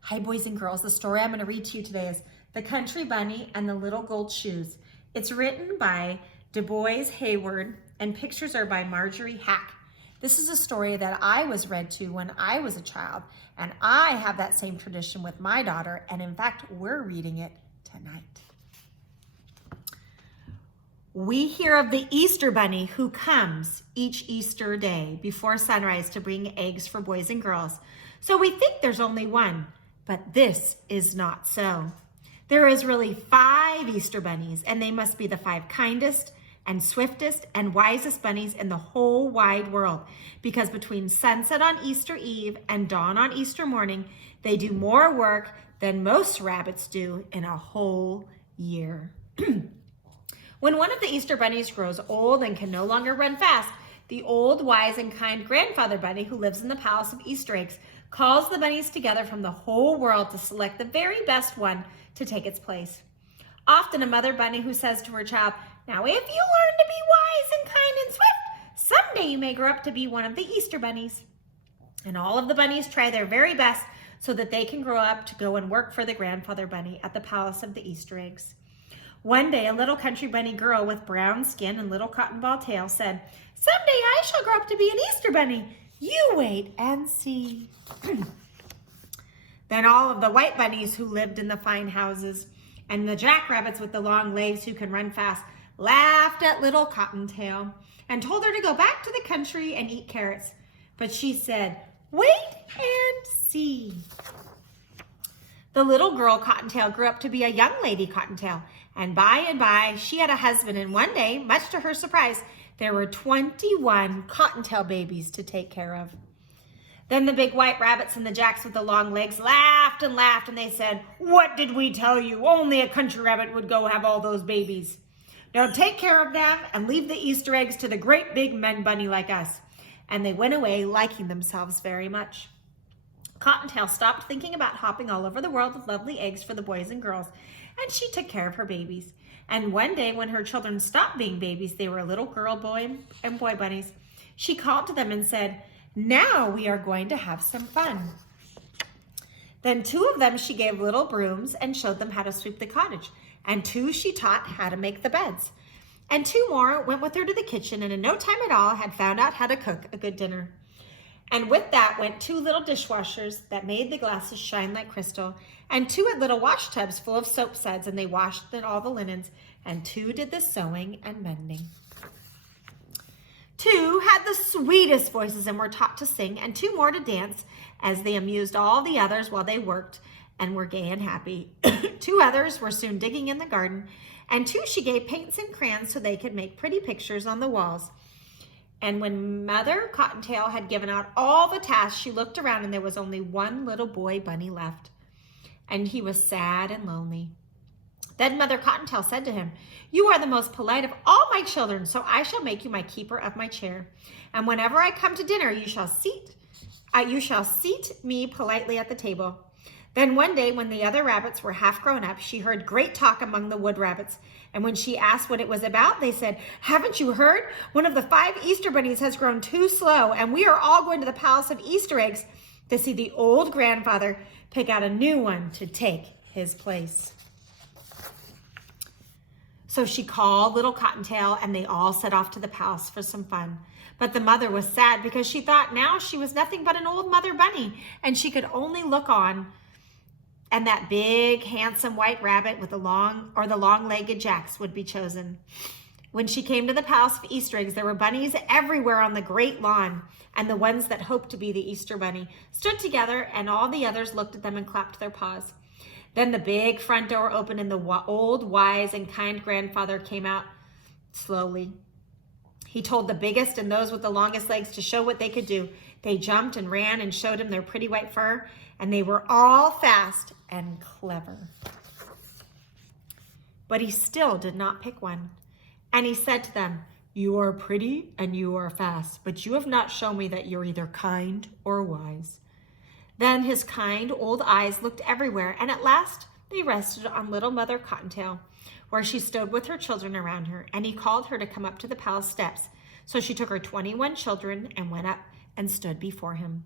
Hi, boys and girls. The story I'm going to read to you today is The Country Bunny and the Little Gold Shoes. It's written by Du Bois Hayward and pictures are by Marjorie Hack. This is a story that I was read to when I was a child, and I have that same tradition with my daughter, and in fact, we're reading it tonight. We hear of the Easter Bunny who comes each Easter day before sunrise to bring eggs for boys and girls. So we think there's only one, but this is not so. There is really 5 Easter bunnies, and they must be the 5 kindest and swiftest and wisest bunnies in the whole wide world, because between sunset on Easter Eve and dawn on Easter morning, they do more work than most rabbits do in a whole year. When one of the Easter bunnies grows old and can no longer run fast, the old, wise, and kind grandfather bunny who lives in the palace of Easter eggs calls the bunnies together from the whole world to select the very best one to take its place. Often a mother bunny who says to her child, "Now if you learn to be wise and kind and swift, someday you may grow up to be one of the Easter bunnies." And all of the bunnies try their very best so that they can grow up to go and work for the grandfather bunny at the palace of the Easter eggs. One day, a little country bunny girl with brown skin and little cotton ball tail said, "Someday I shall grow up to be an Easter bunny. You wait and see." Then all of the white bunnies who lived in the fine houses and the jackrabbits with the long legs who can run fast laughed at little Cottontail and told her to go back to the country and eat carrots. But she said, "Wait and see." The little girl Cottontail grew up to be a young lady Cottontail, and by she had a husband, and one day, much to her surprise, there were 21 Cottontail babies to take care of. Then the big white rabbits and the jacks with the long legs laughed and laughed, and they said, "What did we tell you? Only a country rabbit would go have all those babies. Now take care of them and leave the Easter eggs to the great big men bunny like us." And they went away liking themselves very much. Cottontail stopped thinking about hopping all over the world with lovely eggs for the boys and girls, and she took care of her babies. And one day when her children stopped being babies, they were little girl and boy bunnies, she called to them and said, "Now we are going to have some fun." Then 2 of them she gave little brooms and showed them how to sweep the cottage, and 2 she taught how to make the beds. And 2 more went with her to the kitchen, and in no time at all had found out how to cook a good dinner. And with that went 2 little dishwashers that made the glasses shine like crystal, and 2 had little wash tubs full of soap suds, and they washed all the linens, and 2 did the sewing and mending. 2 had the sweetest voices and were taught to sing, and 2 more to dance, as they amused all the others while they worked and were gay and happy. 2 others were soon digging in the garden, and 2 she gave paints and crayons so they could make pretty pictures on the walls. And when Mother Cottontail had given out all the tasks, she looked around and there was only one little boy bunny left. And he was sad and lonely. Then Mother Cottontail said to him, "You are the most polite of all my children, so I shall make you my keeper of my chair. And whenever I come to dinner, you shall seat me politely at the table." Then one day when the other rabbits were half grown up, she heard great talk among the wood rabbits. And when she asked what it was about, they said, "Haven't you heard? One of the 5 Easter bunnies has grown too slow, and we are all going to the palace of Easter eggs to see the old grandfather pick out a new one to take his place." So she called little Cottontail, and they all set off to the palace for some fun. But the mother was sad because she thought now she was nothing but an old mother bunny, and she could only look on. And that big, handsome white rabbit with the long-legged jacks would be chosen. When she came to the palace of Easter eggs, there were bunnies everywhere on the great lawn, and the ones that hoped to be the Easter bunny stood together, and all the others looked at them and clapped their paws. Then the big front door opened, and the old, wise, and kind grandfather came out slowly. He told the biggest and those with the longest legs to show what they could do. They jumped and ran and showed him their pretty white fur, and they were all fast and clever. But he still did not pick one. And he said to them, "You are pretty and you are fast, but you have not shown me that you're either kind or wise." Then his kind old eyes looked everywhere, and at last they rested on little Mother Cottontail, where she stood with her children around her, and he called her to come up to the palace steps. So she took her 21 children and went up and stood before him.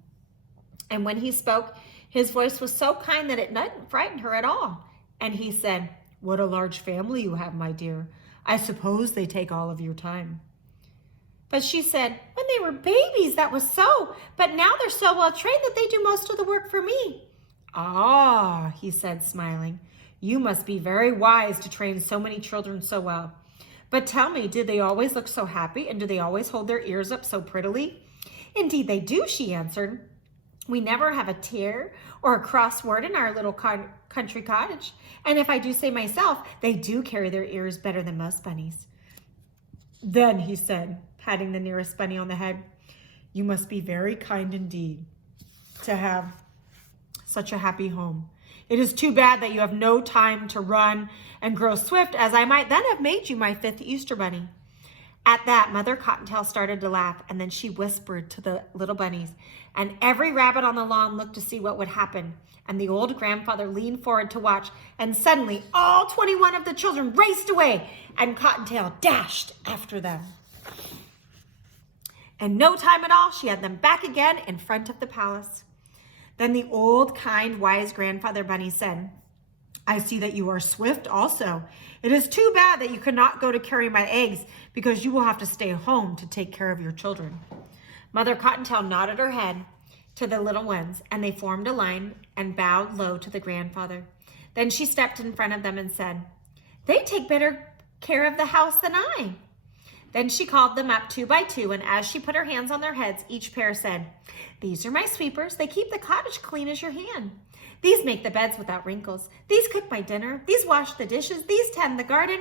And when he spoke, his voice was so kind that it didn't frighten her at all. And he said, "What a large family you have, my dear. I suppose they take all of your time." But she said, "When they were babies, that was so. But now they're so well trained that they do most of the work for me." "Ah," he said, smiling, "you must be very wise to train so many children so well. But tell me, do they always look so happy, and do they always hold their ears up so prettily?" "Indeed they do," she answered. "We never have a tear or a cross word in our little country cottage. And if I do say myself, they do carry their ears better than most bunnies." "Then," he said, patting the nearest bunny on the head, "you must be very kind indeed to have such a happy home. It is too bad that you have no time to run and grow swift, as I might then have made you my 5th Easter bunny." At that, Mother Cottontail started to laugh, and then she whispered to the little bunnies, and every rabbit on the lawn looked to see what would happen. And the old grandfather leaned forward to watch, and suddenly all 21 of the children raced away, and Cottontail dashed after them. In no time at all, she had them back again in front of the palace. Then the old, kind, wise grandfather bunny said, "I see that you are swift also. It is too bad that you could not go to carry my eggs, because you will have to stay home to take care of your children." Mother Cottontail nodded her head to the little ones, and they formed a line and bowed low to the grandfather. Then she stepped in front of them and said, "They take better care of the house than I." Then she called them up 2 by 2, and as she put her hands on their heads, each pair said, "These are my sweepers. They keep the cottage clean as your hand. These make the beds without wrinkles. These cook my dinner. These wash the dishes. These tend the garden.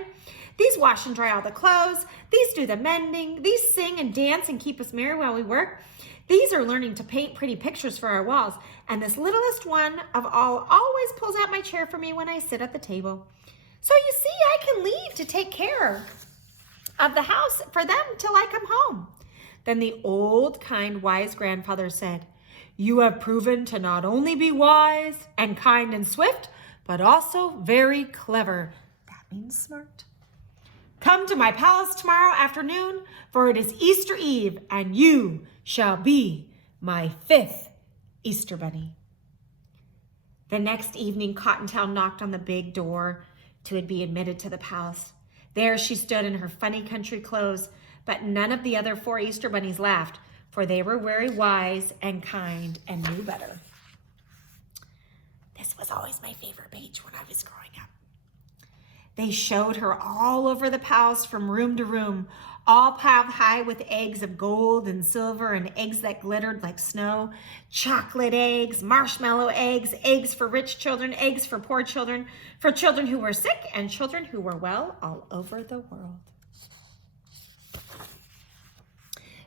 These wash and dry all the clothes. These do the mending. These sing and dance and keep us merry while we work. These are learning to paint pretty pictures for our walls. And this littlest one of all always pulls out my chair for me when I sit at the table. So you see, I can leave to take care of the house for them till I come home." Then the old, kind, wise grandfather said, "You have proven to not only be wise and kind and swift, but also very clever." That means smart. "Come to my palace tomorrow afternoon, for it is Easter Eve, and you shall be my 5th Easter bunny." The next evening, Cottontail knocked on the big door to be admitted to the palace. There she stood in her funny country clothes, but none of the other 4 Easter bunnies laughed, for they were very wise and kind and knew better. This was always my favorite page when I was growing up. They showed her all over the palace from room to room, all piled high with eggs of gold and silver and eggs that glittered like snow, chocolate eggs, marshmallow eggs, eggs for rich children, eggs for poor children, for children who were sick and children who were well all over the world.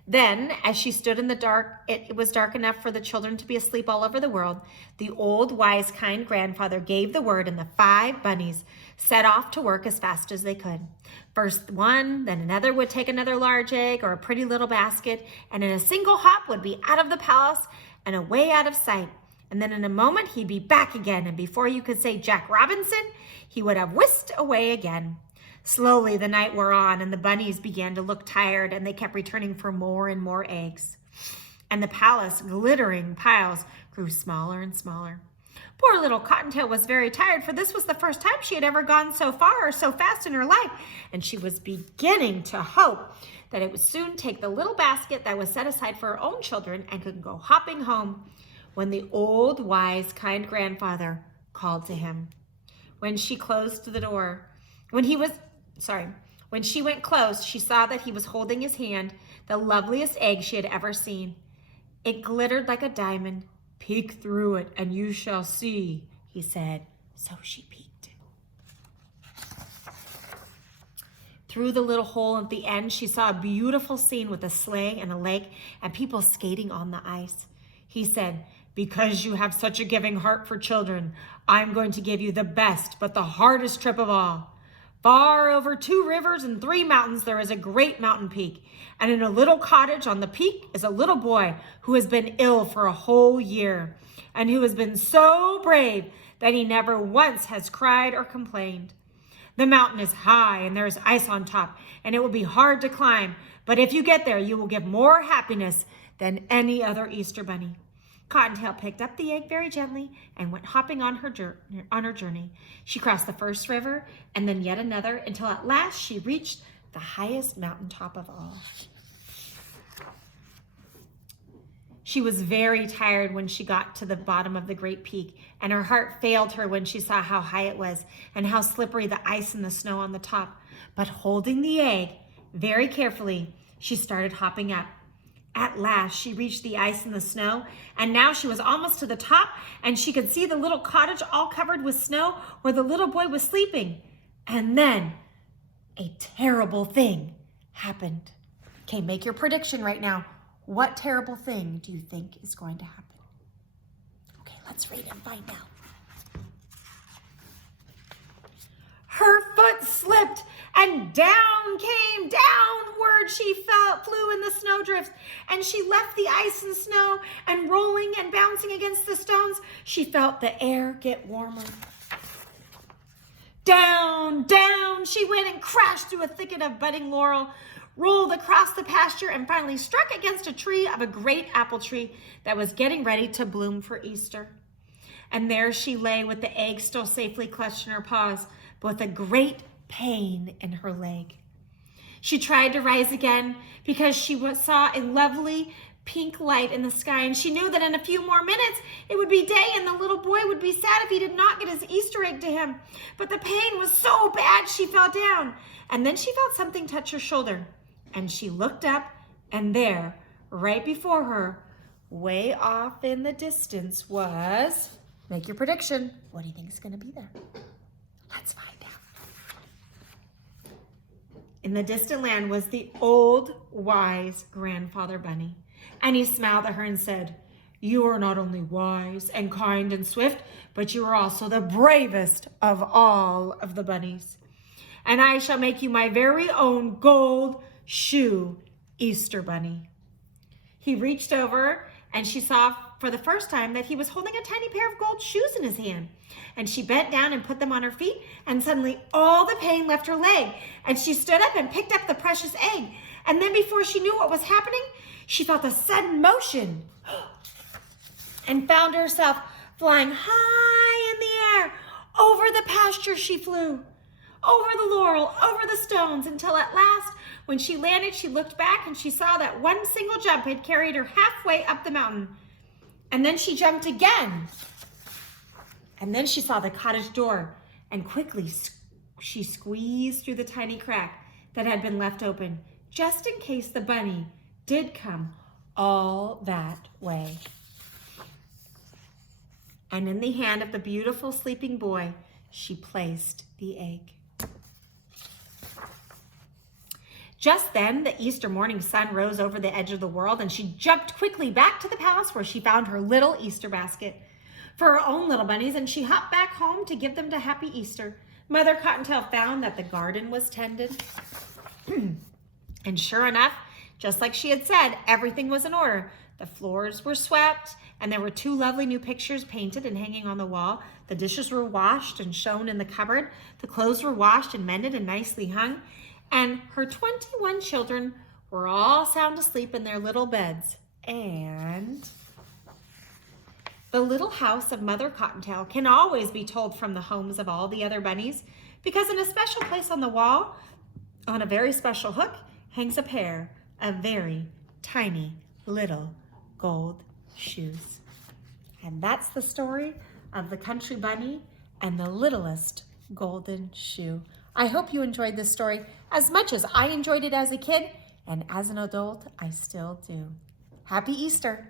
Then, as she stood in the dark, it was dark enough for the children to be asleep all over the world. The old, wise, kind grandfather gave the word, and the 5 bunnies set off to work as fast as they could. First one, then another would take another large egg or a pretty little basket, and in a single hop would be out of the palace and away out of sight. And then in a moment, he'd be back again, and before you could say Jack Robinson, he would have whisked away again. Slowly, the night wore on, and the bunnies began to look tired, and they kept returning for more and more eggs. And the palace, glittering piles, grew smaller and smaller. Poor little Cottontail was very tired, for this was the first time she had ever gone so far or so fast in her life, and she was beginning to hope that it would soon take the little basket that was set aside for her own children and could go hopping home, when the old, wise, kind grandfather called to him. When she closed the door, when she went close, she saw that he was holding his hand, the loveliest egg she had ever seen. It glittered like a diamond. "Peek through it, and you shall see," he said. So she peeked. Through the little hole at the end, she saw a beautiful scene with a sleigh and a lake and people skating on the ice. He said, "Because you have such a giving heart for children, I'm going to give you the best but the hardest trip of all. Far over 2 rivers and 3 mountains, there is a great mountain peak. And in a little cottage on the peak is a little boy who has been ill for a whole year and who has been so brave that he never once has cried or complained. The mountain is high and there is ice on top, and it will be hard to climb. But if you get there, you will give more happiness than any other Easter bunny. Cottontail picked up the egg very gently and went hopping on her journey. She crossed the first river and then yet another until at last she reached the highest mountaintop of all. She was very tired when she got to the bottom of the great peak, and her heart failed her when she saw how high it was and how slippery the ice and the snow on the top. But holding the egg very carefully, she started hopping up. At last, she reached the ice and the snow, and now she was almost to the top, and she could see the little cottage all covered with snow where the little boy was sleeping. And then a terrible thing happened. Okay, make your prediction right now. What terrible thing do you think is going to happen? Okay, let's read and find out. Her foot slipped and downward she flew in the snowdrifts, and she left the ice and snow, and rolling and bouncing against the stones, she felt the air get warmer. Down she went and crashed through a thicket of budding laurel, rolled across the pasture, and finally struck against a tree of a great apple tree that was getting ready to bloom for Easter. And there she lay with the egg still safely clutched in her paws, but with a great pain in her leg. She tried to rise again because she saw a lovely pink light in the sky, and she knew that in a few more minutes it would be day and the little boy would be sad if he did not get his Easter egg to him. But the pain was so bad she fell down, and then she felt something touch her shoulder, and she looked up, and there, right before her, way off in the distance was, make your prediction, what do you think is going to be there? Let's find out. In the distant land was the old, wise grandfather bunny. And he smiled at her and said, "You are not only wise and kind and swift, but you are also the bravest of all of the bunnies. And I shall make you my very own gold shoe Easter bunny." He reached over, and she saw for the first time that he was holding a tiny pair of gold shoes in his hand. And she bent down and put them on her feet, and suddenly all the pain left her leg, and she stood up and picked up the precious egg. And then before she knew what was happening, she felt a sudden motion and found herself flying high in the air. Over the pasture she flew, over the laurel, over the stones, until at last, when she landed, she looked back and she saw that one single jump had carried her halfway up the mountain. And then she jumped again. And then she saw the cottage door, and quickly she squeezed through the tiny crack that had been left open, just in case the bunny did come all that way. And in the hand of the beautiful sleeping boy, she placed the egg. Just then, the Easter morning sun rose over the edge of the world, and she jumped quickly back to the palace where she found her little Easter basket for her own little bunnies, and she hopped back home to give them to Happy Easter. Mother Cottontail found that the garden was tended. And sure enough, just like she had said, everything was in order. The floors were swept, and there were 2 lovely new pictures painted and hanging on the wall. The dishes were washed and shown in the cupboard. The clothes were washed and mended and nicely hung. And her 21 children were all sound asleep in their little beds. And the little house of Mother Cottontail can always be told from the homes of all the other bunnies, because in a special place on the wall, on a very special hook, hangs a pair of very tiny little gold shoes. And that's the story of the country bunny and the littlest golden shoe. I hope you enjoyed this story as much as I enjoyed it as a kid, and as an adult, I still do. Happy Easter!